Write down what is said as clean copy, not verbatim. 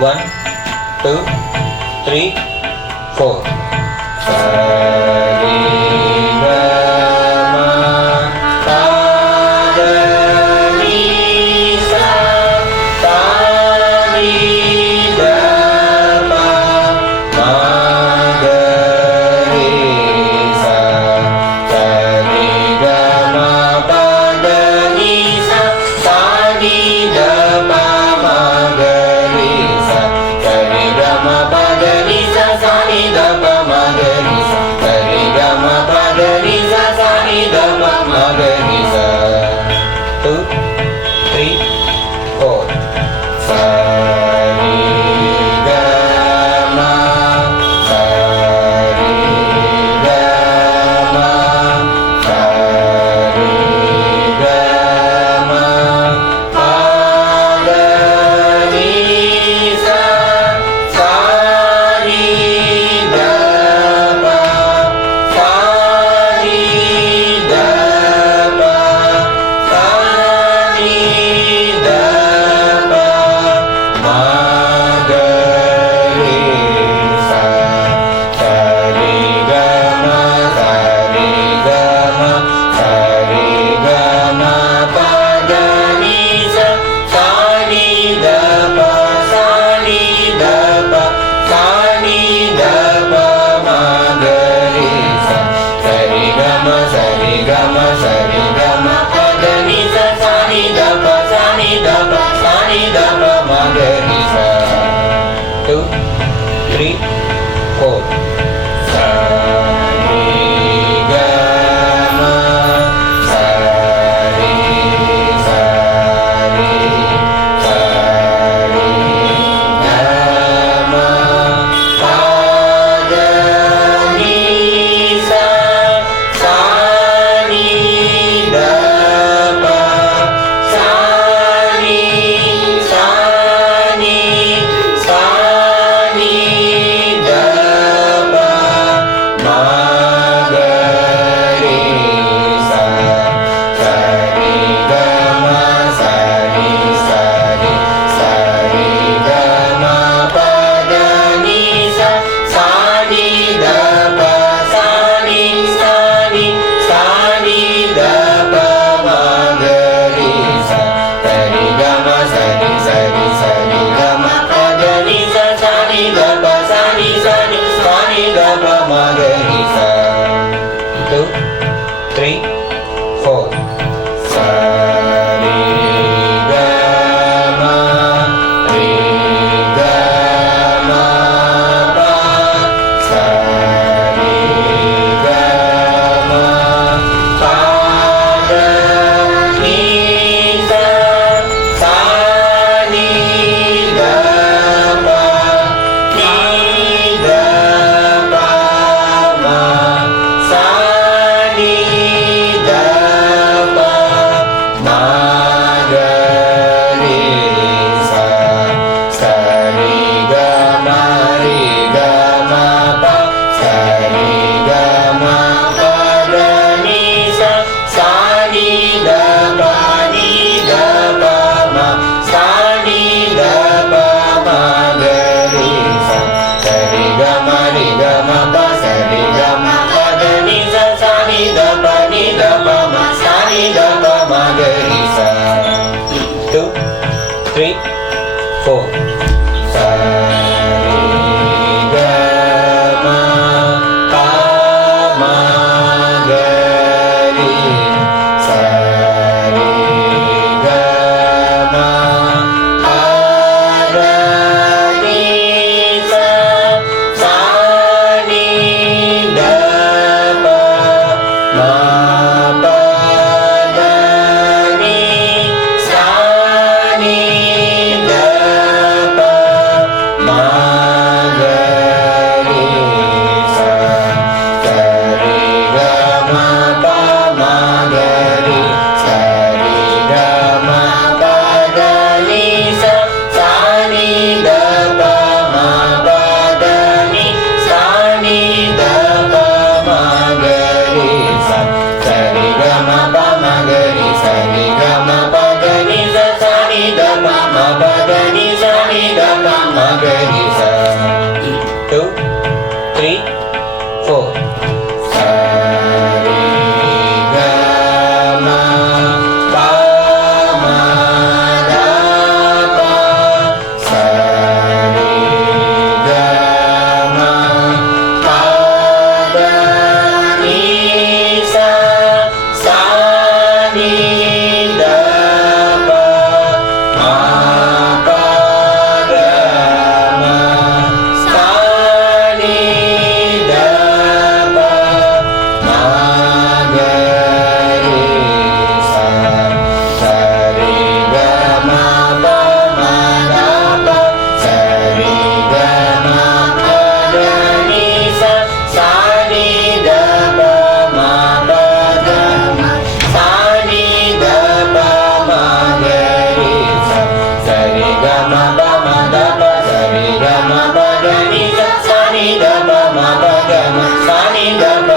1, 2, 3, 4. Sa re ga ma pa da ni sa pa ni da pa ma ga re sa re ga ma pa da ni sa ni da pa ma ga re sa re ga ma pa da ni sa ni da pa ma ga re sa re ga ma pa da ni sa ni da pa ma ga re sa 2, 3, 4. Sa re ga ma sa re ga ma sa re ga ma pa da ni sa ni da pa sa ni da pa sa ni da pa ma ga re sa re ga ma sa re ga ma sa re ga ma pa da ni sa ni da pa sa ni da pa sa ni da pa ma ga re sa re ga ma sa re ga ma sa re ga ma pa da ni sa ni da pa sa ni da pa sa ni da pa ma ga re sa 2, 3, 4. Sa re ga ma sa re sa re sa re ga ma pa da ni sa ni da pa sa ni da pa ma ga re sa re ga ma sa re ga ma pa da ni sa ni da pa sa ni da pa ma ga re sa re ga ma sa re ga ma pa da ni sa ni da pa sa ni da pa ma ga re sa 2, 3, 4. Sa re ga ma pa sa re ga ma pa da ni sa ni da pa ni da pa ma sa ni da pa ma ga re sa re ga ma pa sa re ga ma pa da ni sa ni da pa ma sa ni da pa ma ga re sa re ga ma pa sa re ga ma pa da ni sa ni da pa ma sa ni da pa ma ga re sa 2, 3, 4. Sa re ga ma pa ma ga re sa re ga ma pa da ni sa ni da pa ma pa da ni sa ni da pa ma ga re sa re ga ma pa ma ga re sa re ga ma pa da ni sa ni da pa ma pa da ni sa ni da pa ma ga re sa re ga ma pa ma ga re sa re ga ma pa da ni sa ni da pa ma pa da ni sa ni da pa ma ga ni sa. 2, 3, 4. Sa re ga ma pa ma da pa. Sa re ga ma pa da ni sa. Sa ni da pa ma pa da ma. Sa ni da pa ma ga re sa. Sa re ga ma pa ma da pa. Sa re ga ma pa da ni sa. Sa ni da pa ma pa da ma. Sa ni da pa ma ga re sa. Sa re ga ma pa ma da pa. Sa re ga ma pa da ni sa. Sa ni da pa ma pa da ma. Sa ni da pa